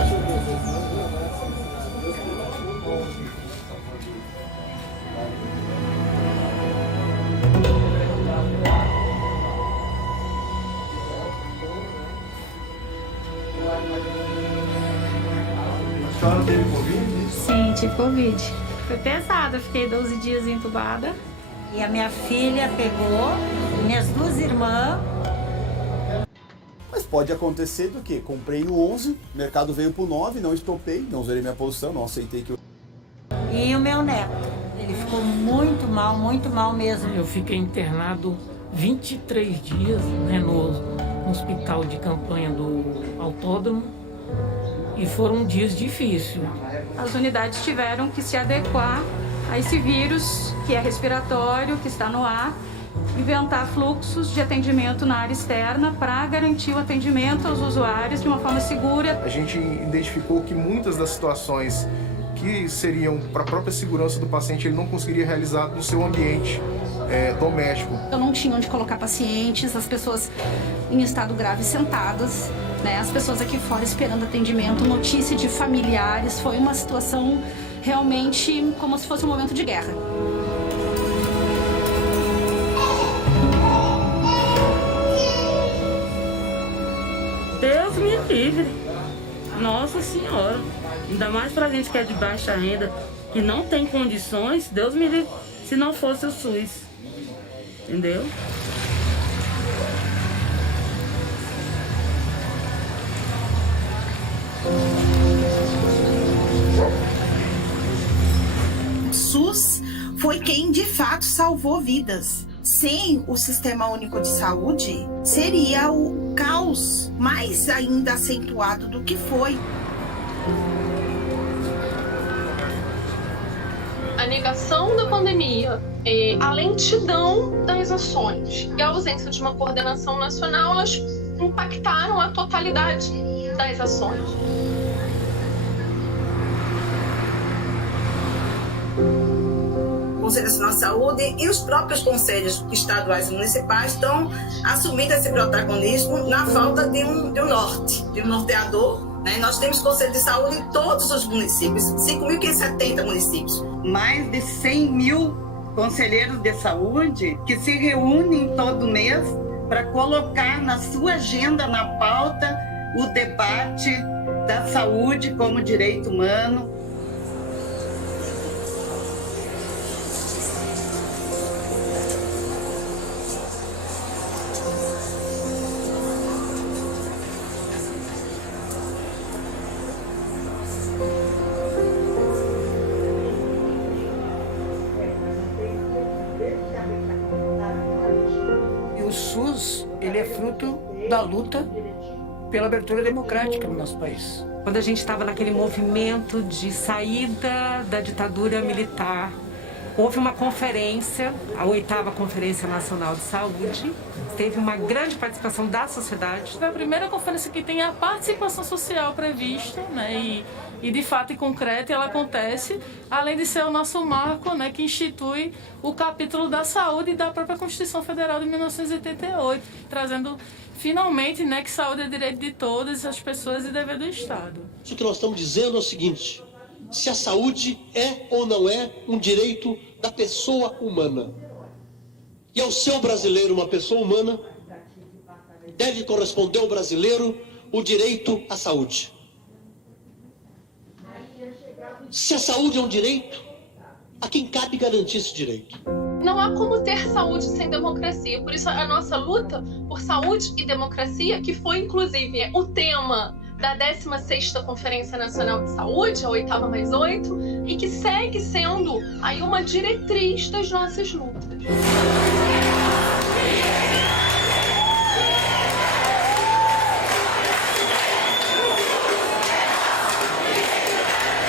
A senhora teve Covid? Sim, tive Covid. Foi pesado, eu fiquei 12 dias entubada. E a minha filha pegou, minhas duas irmãs. Mas pode acontecer do quê? Comprei no 11, o mercado veio pro 9, não estopei, não usei minha posição, não aceitei que eu... E o meu neto, ele ficou muito mal mesmo. Eu fiquei internado 23 dias, né, no hospital de campanha do autódromo, e foram dias difíceis. As unidades tiveram que se adequar a esse vírus que é respiratório, que está no ar, inventar fluxos de atendimento na área externa para garantir o atendimento aos usuários de uma forma segura. A gente identificou que muitas das situações que seriam para a própria segurança do paciente, ele não conseguiria realizar no seu ambiente doméstico. Eu não tinha onde colocar pacientes, as pessoas em estado grave sentadas, né? As pessoas aqui fora esperando atendimento, notícia de familiares. Foi uma situação realmente como se fosse um momento de guerra. Deus me livre. Nossa Senhora. Ainda mais pra gente que é de baixa renda, que não tem condições, Deus me livre, se não fosse o SUS. Entendeu? O SUS foi quem de fato salvou vidas. Sem o Sistema Único de Saúde, seria o caos mais ainda acentuado do que foi. A negação da pandemia, a lentidão das ações e a ausência de uma coordenação nacional, elas impactaram a totalidade das ações. O Conselho Nacional de Saúde e os próprios conselhos estaduais e municipais estão assumindo esse protagonismo na falta de um norte, de um norteador. Nós temos Conselho de Saúde em todos os municípios, 5.570 municípios. Mais de 100 mil conselheiros de saúde que se reúnem todo mês para colocar na sua agenda, na pauta, o debate da saúde como direito humano. O SUS, ele é fruto da luta pela abertura democrática no nosso país. Quando a gente estava naquele movimento de saída da ditadura militar, houve uma conferência, a 8ª Conferência Nacional de Saúde, teve uma grande participação da sociedade. É a primeira conferência que tem a participação social prevista, né, e de fato e concreto ela acontece, além de ser o nosso marco, né, que institui o capítulo da saúde da própria Constituição Federal de 1988, trazendo finalmente, né, que saúde é direito de todas as pessoas e dever do Estado. Isso que nós estamos dizendo é o seguinte: se a saúde é ou não é um direito da pessoa humana, e ao seu brasileiro uma pessoa humana, deve corresponder ao brasileiro o direito à saúde. Se a saúde é um direito, a quem cabe garantir esse direito? Não há como ter saúde sem democracia. Por isso a nossa luta por saúde e democracia, que foi inclusive o tema da 16ª Conferência Nacional de Saúde, a 8ª+8, e que segue sendo aí uma diretriz das nossas lutas.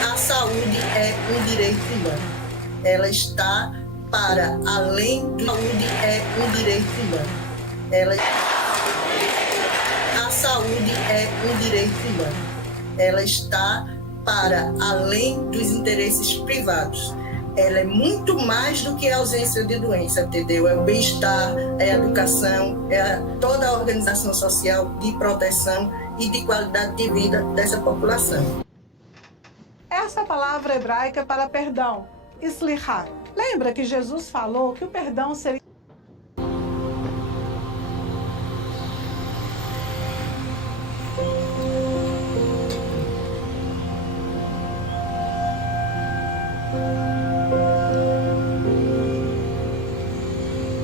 A saúde é um direito humano. Ela está para além do... A saúde é um direito humano. A saúde é um direito humano. Ela está para além dos interesses privados. Ela é muito mais do que a ausência de doença, entendeu? É o bem-estar, é a educação, é toda a organização social de proteção e de qualidade de vida dessa população. Essa palavra hebraica para perdão, slichá. Lembra que Jesus falou que o perdão seria...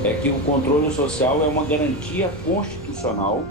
É que o controle social é uma garantia constitucional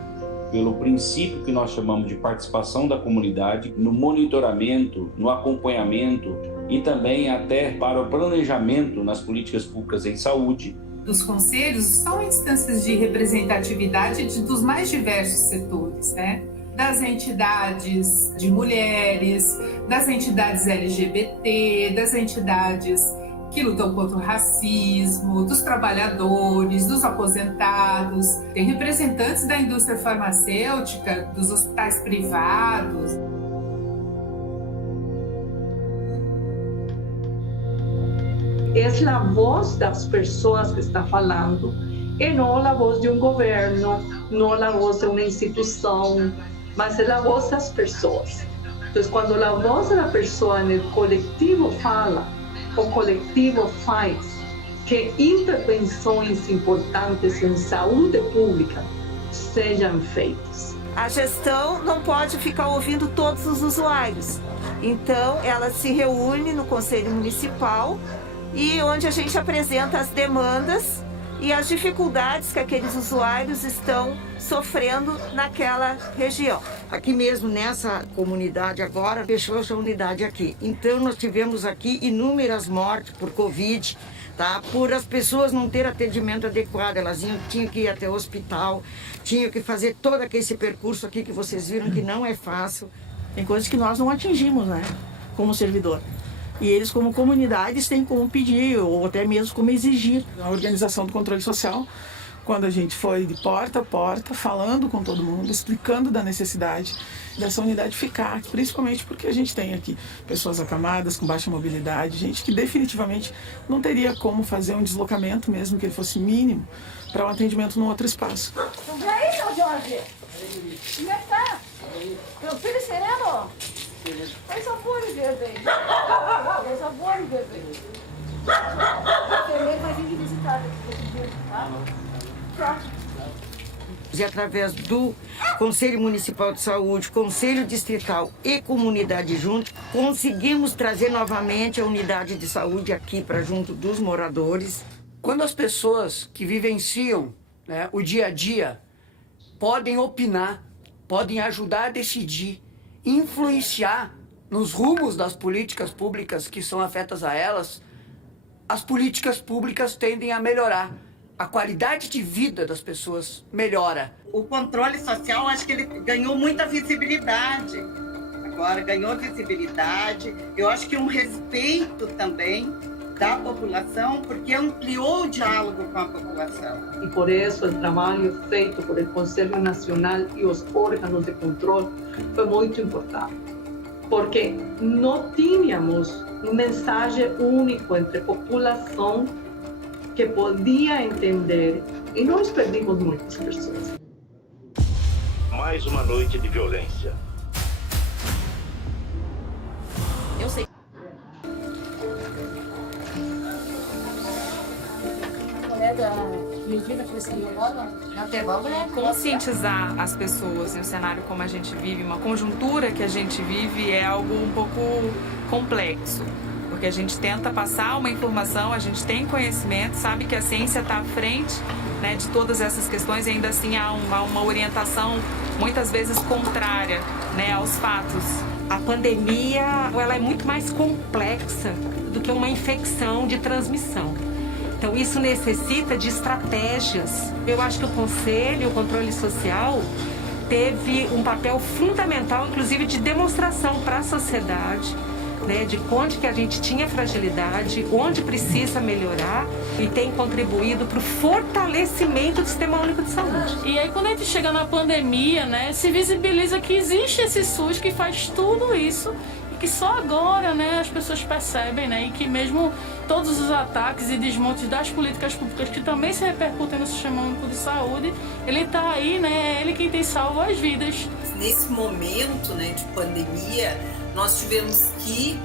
pelo princípio que nós chamamos de participação da comunidade no monitoramento, no acompanhamento e também até para o planejamento nas políticas públicas em saúde. Os conselhos são instâncias de representatividade dos mais diversos setores, né? Das entidades de mulheres, das entidades LGBT, das entidades que lutam contra o racismo, dos trabalhadores, dos aposentados, tem representantes da indústria farmacêutica, dos hospitais privados. É a voz das pessoas que está falando e não a voz de um governo, não a voz de uma instituição, mas é a voz das pessoas. Então, quando a voz da pessoa no coletivo fala, o coletivo faz que intervenções importantes em saúde pública sejam feitas. A gestão não pode ficar ouvindo todos os usuários. Então, ela se reúne no Conselho Municipal e onde a gente apresenta as demandas e as dificuldades que aqueles usuários estão sofrendo naquela região. Aqui mesmo, nessa comunidade agora, fechou essa unidade aqui. Então, nós tivemos aqui inúmeras mortes por Covid, tá? Por as pessoas não terem atendimento adequado. Elas tinham que ir até o hospital, tinham que fazer todo esse percurso aqui que vocês viram que não é fácil. Tem coisas que nós não atingimos, né? Como servidor. E eles, como comunidades, têm como pedir ou até mesmo como exigir. A organização do controle social, quando a gente foi de porta a porta, falando com todo mundo, explicando da necessidade dessa unidade ficar, principalmente porque a gente tem aqui pessoas acamadas, com baixa mobilidade, gente que definitivamente não teria como fazer um deslocamento, mesmo que ele fosse mínimo, para um atendimento num outro espaço. Tudo bem, seu Jorge? Como é que tá? Meu filho sereno? Faz favor, bebê. Faz favor, bebê. O vai vir de visitar aqui, tá? Tá. E através do Conselho Municipal de Saúde, Conselho Distrital e comunidade junto, conseguimos trazer novamente a unidade de saúde aqui para junto dos moradores. Quando as pessoas que vivenciam, né, o dia a dia podem opinar, podem ajudar a decidir, influenciar nos rumos das políticas públicas que são afetas a elas, as políticas públicas tendem a melhorar. A qualidade de vida das pessoas melhora. O controle social, acho que ele ganhou muita visibilidade. Agora ganhou visibilidade. Eu acho que um respeito também da população, porque ampliou o diálogo com a população. E por isso o trabalho feito por o Conselho Nacional e os órgãos de controle foi muito importante, porque não tínhamos um mensagem único entre a população que podia entender, e nós perdemos muitas pessoas. Mais uma noite de violência. Eu sei. Conscientizar as pessoas em um cenário como a gente vive, uma conjuntura que a gente vive, é algo um pouco complexo. Porque a gente tenta passar uma informação, a gente tem conhecimento, sabe que a ciência está à frente, né, de todas essas questões e ainda assim há uma orientação muitas vezes contrária, né, aos fatos. A pandemia ela é muito mais complexa do que uma infecção de transmissão. Então isso necessita de estratégias. Eu acho que o Conselho, o controle social, teve um papel fundamental, inclusive de demonstração para a sociedade, né, de onde que a gente tinha fragilidade, onde precisa melhorar e tem contribuído para o fortalecimento do Sistema Único de Saúde. E aí quando a gente chega na pandemia, né, se visibiliza que existe esse SUS que faz tudo isso que só agora, né, as pessoas percebem, né, e que mesmo todos os ataques e desmontes das políticas públicas que também se repercutem no Sistema Único de Saúde, ele está aí, né, é ele quem tem salvo as vidas. Nesse momento, né, de pandemia, nós tivemos que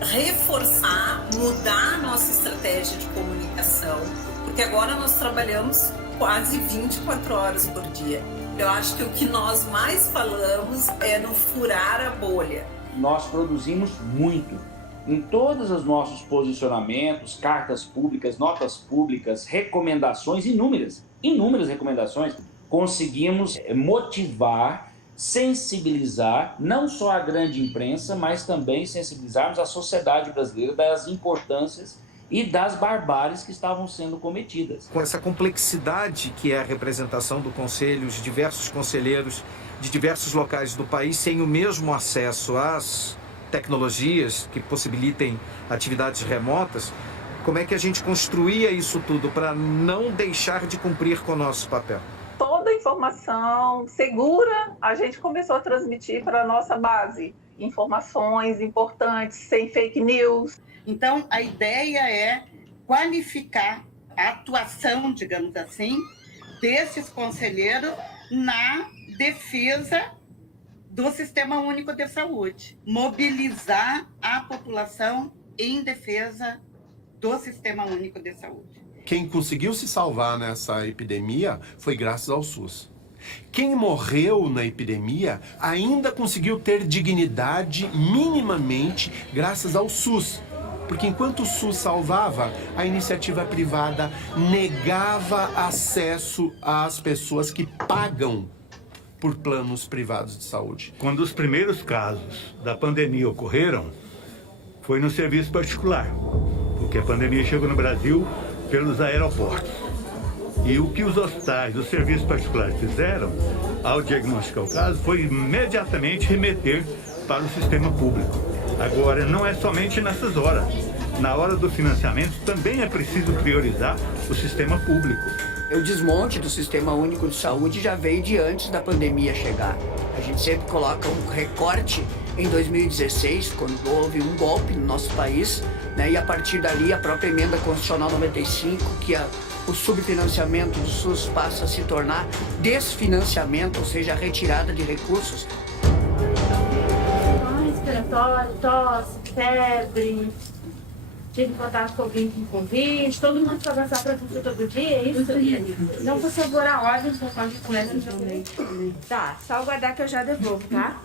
reforçar, mudar a nossa estratégia de comunicação, porque agora nós trabalhamos quase 24 horas por dia. Eu acho que o que nós mais falamos é no furar a bolha. Nós produzimos muito. Em todos os nossos posicionamentos, cartas públicas, notas públicas, recomendações, inúmeras recomendações, conseguimos motivar, sensibilizar não só a grande imprensa, mas também sensibilizarmos a sociedade brasileira das importâncias e das barbáries que estavam sendo cometidas. Com essa complexidade que é a representação do Conselho, os diversos conselheiros de diversos locais do país sem o mesmo acesso às tecnologias que possibilitem atividades remotas, como é que a gente construía isso tudo para não deixar de cumprir com o nosso papel? Toda informação segura a gente começou a transmitir para a nossa base. Informações importantes, sem fake news. Então, a ideia é qualificar a atuação, digamos assim, desses conselheiros na defesa do Sistema Único de Saúde. Mobilizar a população em defesa do Sistema Único de Saúde. Quem conseguiu se salvar nessa epidemia foi graças ao SUS. Quem morreu na epidemia ainda conseguiu ter dignidade minimamente graças ao SUS. Porque enquanto o SUS salvava, a iniciativa privada negava acesso às pessoas que pagam por planos privados de saúde. Quando os primeiros casos da pandemia ocorreram, foi no serviço particular, porque a pandemia chegou no Brasil pelos aeroportos. E o que os hospitais, os serviços particulares fizeram, ao diagnosticar o caso, foi imediatamente remeter para o sistema público. Agora, não é somente nessas horas. Na hora do financiamento, também é preciso priorizar o sistema público. O desmonte do Sistema Único de Saúde já veio de antes da pandemia chegar. A gente sempre coloca um recorte em 2016, quando houve um golpe no nosso país, né? E a partir dali a própria Emenda Constitucional 95, que o subfinanciamento do SUS passa a se tornar desfinanciamento, ou seja, a retirada de recursos. Respiratório, tosse, febre, tive contato com alguém com Covid, todo mundo foi passar para consulta todo dia, é isso? Não, por favor, a ordem, por favor, começa também. Tá, só aguardar que eu já devolvo, tá?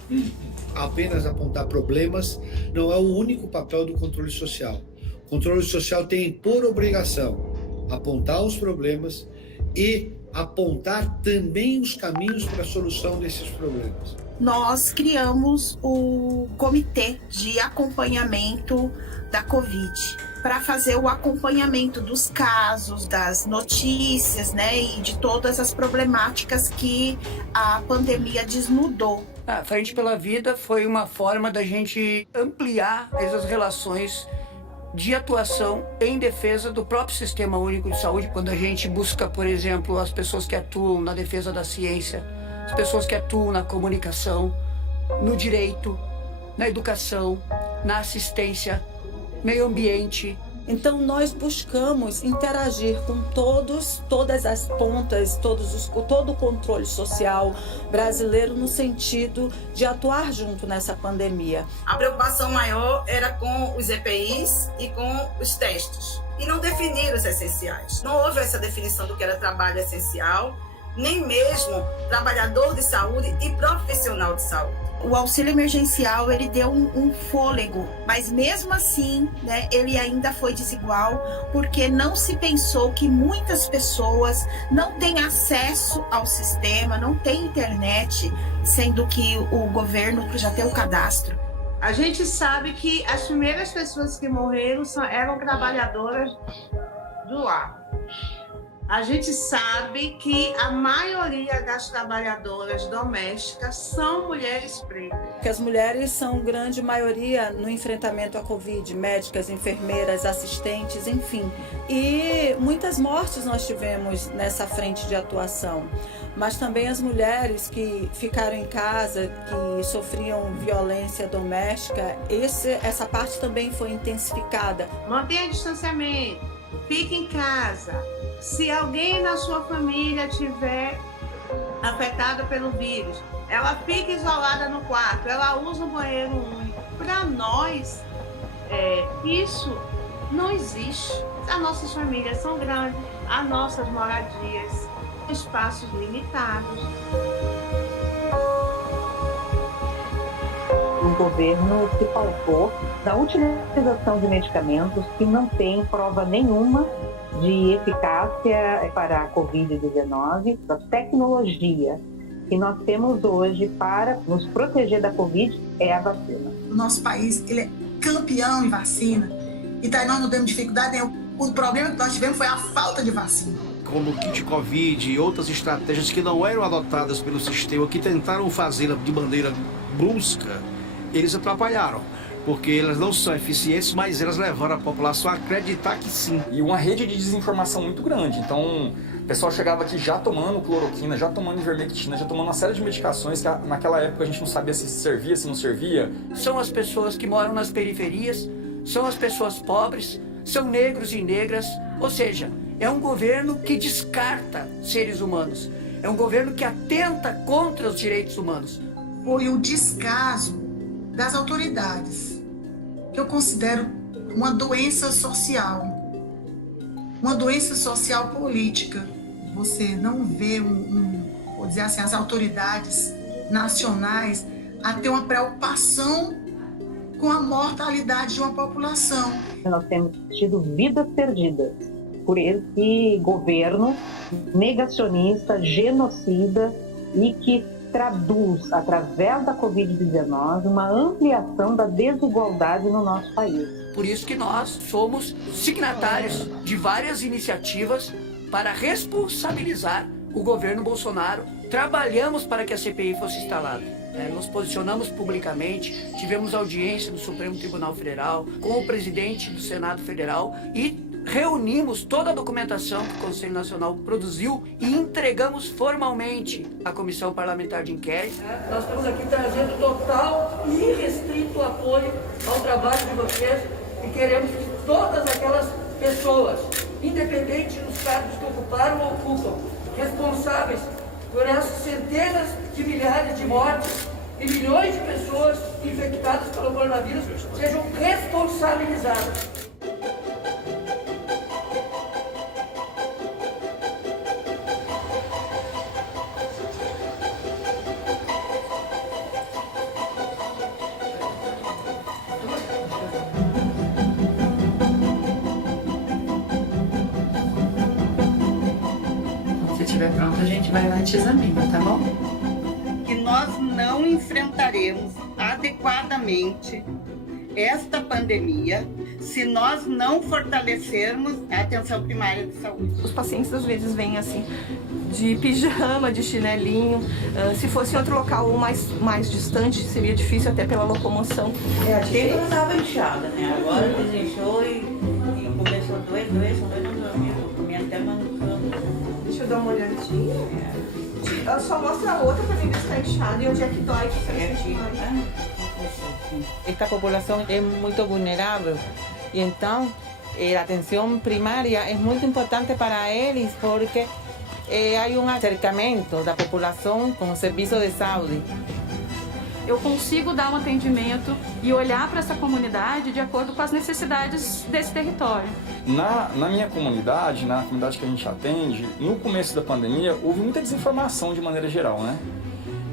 Apenas apontar problemas não é o único papel do controle social. O controle social tem por obrigação apontar os problemas e apontar também os caminhos para a solução desses problemas. Nós criamos o Comitê de Acompanhamento da Covid para fazer o acompanhamento dos casos, das notícias, né, e de todas as problemáticas que a pandemia desnudou. A Frente pela Vida foi uma forma da gente ampliar essas relações de atuação em defesa do próprio Sistema Único de Saúde, quando a gente busca, por exemplo, as pessoas que atuam na defesa da ciência, as pessoas que atuam na comunicação, no direito, na educação, na assistência, meio ambiente. Então nós buscamos interagir com todas as pontas, todo o controle social brasileiro no sentido de atuar junto nessa pandemia. A preocupação maior era com os EPIs e com os testes. E não definir os essenciais. Não houve essa definição do que era trabalho essencial, nem mesmo trabalhador de saúde e profissional de saúde. O auxílio emergencial, ele deu um fôlego, mas mesmo assim, né, ele ainda foi desigual, porque não se pensou que muitas pessoas não têm acesso ao sistema, não têm internet, sendo que o governo já tem o cadastro. A gente sabe que as primeiras pessoas que morreram eram trabalhadoras do lar. A gente sabe que a maioria das trabalhadoras domésticas são mulheres pretas. Que as mulheres são grande maioria no enfrentamento à Covid, médicas, enfermeiras, assistentes, enfim. E muitas mortes nós tivemos nessa frente de atuação. mas também as mulheres que ficaram em casa, que sofriam violência doméstica, essa parte também foi intensificada. Mantenha distanciamento, fique em casa. Se alguém na sua família tiver afetada pelo vírus, ela fica isolada no quarto, ela usa um banheiro único. Para nós, isso não existe. As nossas famílias são grandes, as nossas moradias, espaços limitados. O governo se pautou da utilização de medicamentos que não têm prova nenhuma de eficácia para a Covid-19, da tecnologia que nós temos hoje para nos proteger da Covid é a vacina. O nosso país ele é campeão em vacina e daí nós não temos dificuldade nenhuma. O problema que nós tivemos foi a falta de vacina. Como o kit Covid e outras estratégias que não eram adotadas pelo sistema, que tentaram fazê-la de maneira brusca, eles atrapalharam. Porque elas não são eficientes, mas elas levaram a população a acreditar que sim. E uma rede de desinformação muito grande. Então, o pessoal chegava aqui já tomando cloroquina, já tomando ivermectina, já tomando uma série de medicações que naquela época a gente não sabia se servia, se não servia. São as pessoas que moram nas periferias, são as pessoas pobres, são negros e negras. Ou seja, é um governo que descarta seres humanos. É um governo que atenta contra os direitos humanos. Foi o descaso das autoridades, que eu considero uma doença social política. Você não vê vou dizer assim, as autoridades nacionais a ter uma preocupação com a mortalidade de uma população. Nós temos tido vidas perdidas por esse governo negacionista, genocida e que traduz, através da Covid-19, uma ampliação da desigualdade no nosso país. Por isso que nós somos signatários de várias iniciativas para responsabilizar o governo Bolsonaro. Trabalhamos para que a CPI fosse instalada. Nos posicionamos publicamente, tivemos audiência do Supremo Tribunal Federal, com o presidente do Senado Federal e reunimos toda a documentação que o Conselho Nacional produziu e entregamos formalmente à Comissão Parlamentar de Inquérito. Nós estamos aqui trazendo total e irrestrito apoio ao trabalho de vocês e queremos que todas aquelas pessoas, independente dos cargos que ocuparam ou ocupam, responsáveis por essas centenas de milhares de mortes e milhões de pessoas infectadas pelo coronavírus, sejam responsabilizadas. Se estiver pronto, a gente vai lá e te examina, tá bom? Que nós não enfrentaremos adequadamente esta pandemia se nós não fortalecermos a atenção primária de saúde. Os pacientes às vezes vêm assim de pijama, de chinelinho. Se fosse em outro local mais distante, seria difícil até pela locomoção. A tenda não estava inchada, né? Agora desinchou e começou doer, não dormia, comia até mancando. Deixa eu dar uma olhadinha. Ela só mostra a outra para mim ver se está inchada e onde é que dói. Esta população é muito vulnerável e então a atenção primária é muito importante para eles porque há um acercamento da população com o serviço de saúde. Eu consigo dar um atendimento e olhar para essa comunidade de acordo com as necessidades desse território. Na minha comunidade, na comunidade que a gente atende, no começo da pandemia, houve muita desinformação de maneira geral, né?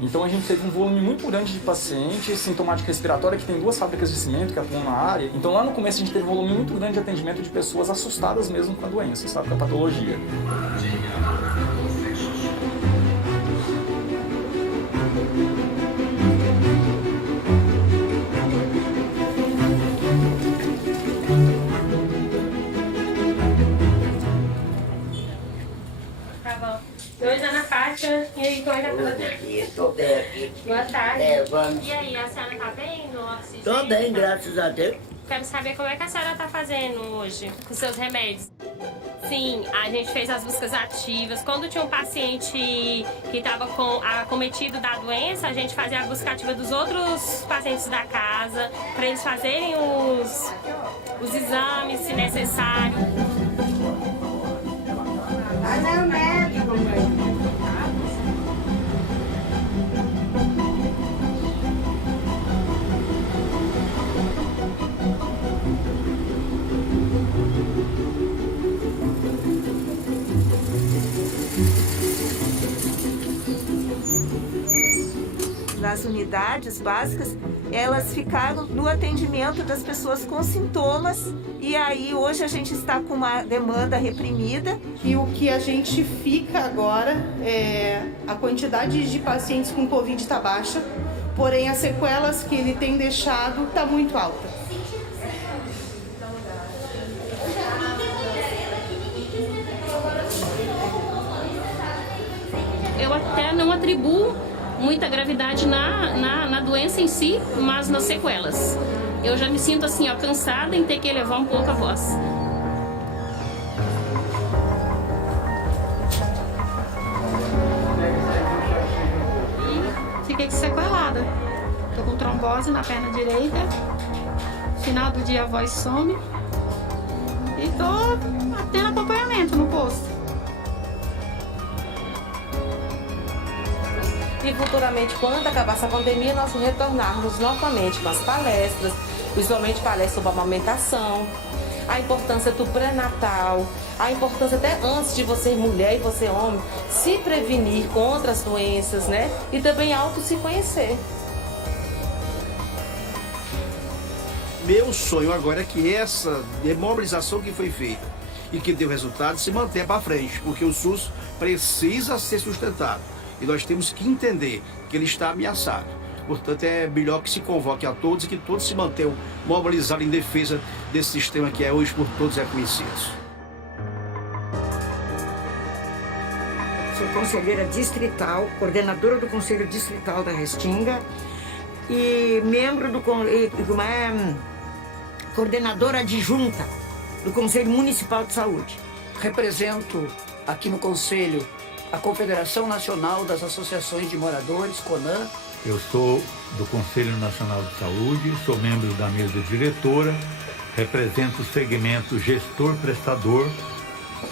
Então a gente teve um volume muito grande de pacientes, sintomática respiratória, que tem 2 fábricas de cimento que atuam na área. Então lá no começo a gente teve um volume muito grande de atendimento de pessoas assustadas mesmo com a doença, sabe, com a patologia. Oi, Ana Pátia. E aí, como é que tá tudo? Estou bem aqui. Boa tarde. Vamos. E aí, a senhora tá bem no oxigênio? Estou bem, graças a Deus. Quero saber como é que a senhora está fazendo hoje com seus remédios. Sim, a gente fez as buscas ativas. Quando tinha um paciente que estava acometido da doença, a gente fazia a busca ativa dos outros pacientes da casa, para eles fazerem os exames, se necessário. Mas é o médico, Nas unidades básicas, elas ficaram no atendimento das pessoas com sintomas e aí hoje a gente está com uma demanda reprimida. E o que a gente fica agora é a quantidade de pacientes com Covid está baixa, porém as sequelas que ele tem deixado está muito alta. Eu até não atribuo muita gravidade na doença em si, mas nas sequelas. Eu já me sinto assim, ó, cansada em ter que elevar um pouco a voz. E fiquei sequelada. Tô com trombose na perna direita. Final do dia a voz some. E tô tendo acompanhamento no posto. E futuramente, quando acabar essa pandemia, nós retornarmos novamente com as palestras, principalmente palestras sobre amamentação, a importância do pré-natal, a importância até antes de você mulher e você homem, se prevenir contra as doenças, né? E também auto se conhecer. Meu sonho agora é que essa mobilização que foi feita e que deu resultado se mantenha para frente, porque o SUS precisa ser sustentado. E nós temos que entender que ele está ameaçado. Portanto, é melhor que se convoque a todos e que todos se mantenham mobilizados em defesa desse sistema que é hoje por todos reconhecido. Sou conselheira distrital, coordenadora do Conselho Distrital da Restinga e membro do coordenadora adjunta do Conselho Municipal de Saúde. Represento aqui no Conselho a Confederação Nacional das Associações de Moradores, CONAM. Eu sou do Conselho Nacional de Saúde, sou membro da mesa diretora, represento o segmento gestor-prestador,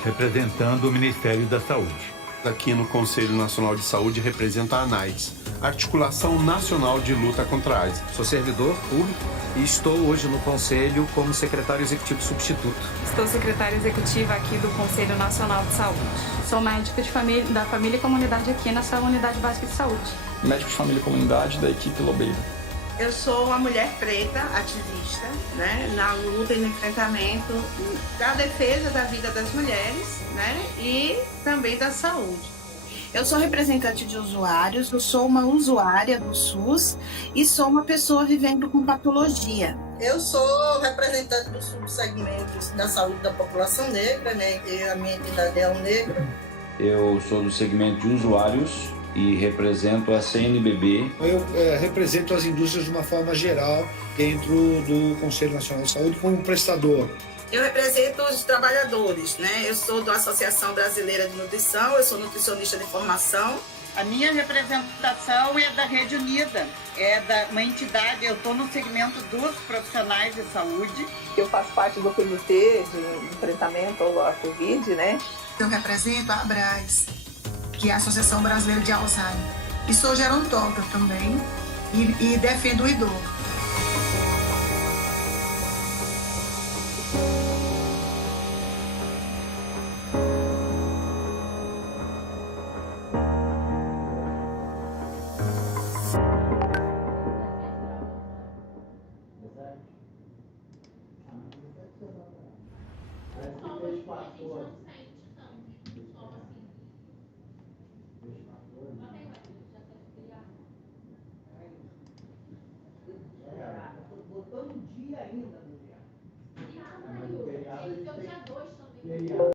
representando o Ministério da Saúde. Aqui no Conselho Nacional de Saúde representa a ANAIDS, Articulação Nacional de Luta contra a AIDS. Sou servidor público e estou hoje no Conselho como secretário executivo substituto. Estou secretária executiva aqui do Conselho Nacional de Saúde. Sou médica da família e comunidade aqui nessa unidade básica de saúde. Médico de família e comunidade da equipe Lobeira. Eu sou uma mulher preta, ativista, né, na luta e no enfrentamento da defesa da vida das mulheres, né, e também da saúde. Eu sou representante de usuários, eu sou uma usuária do SUS e sou uma pessoa vivendo com patologia. Eu sou representante dos subsegmentos da saúde da população negra, né, e a minha entidade é o Negro. Eu sou do segmento de usuários e represento a CNBB. Eu represento as indústrias de uma forma geral dentro do Conselho Nacional de Saúde como prestador. Eu represento os trabalhadores, né? Eu sou da Associação Brasileira de Nutrição, eu sou nutricionista de formação. A minha representação é da Rede Unida, uma entidade, eu estou no segmento dos profissionais de saúde. Eu faço parte do comitê de enfrentamento à Covid, né? Eu represento a ABRAS, que é a Associação Brasileira de Alzheimer. E sou gerontóloga também e defendo o idoso. Botou no dia ainda, mulher.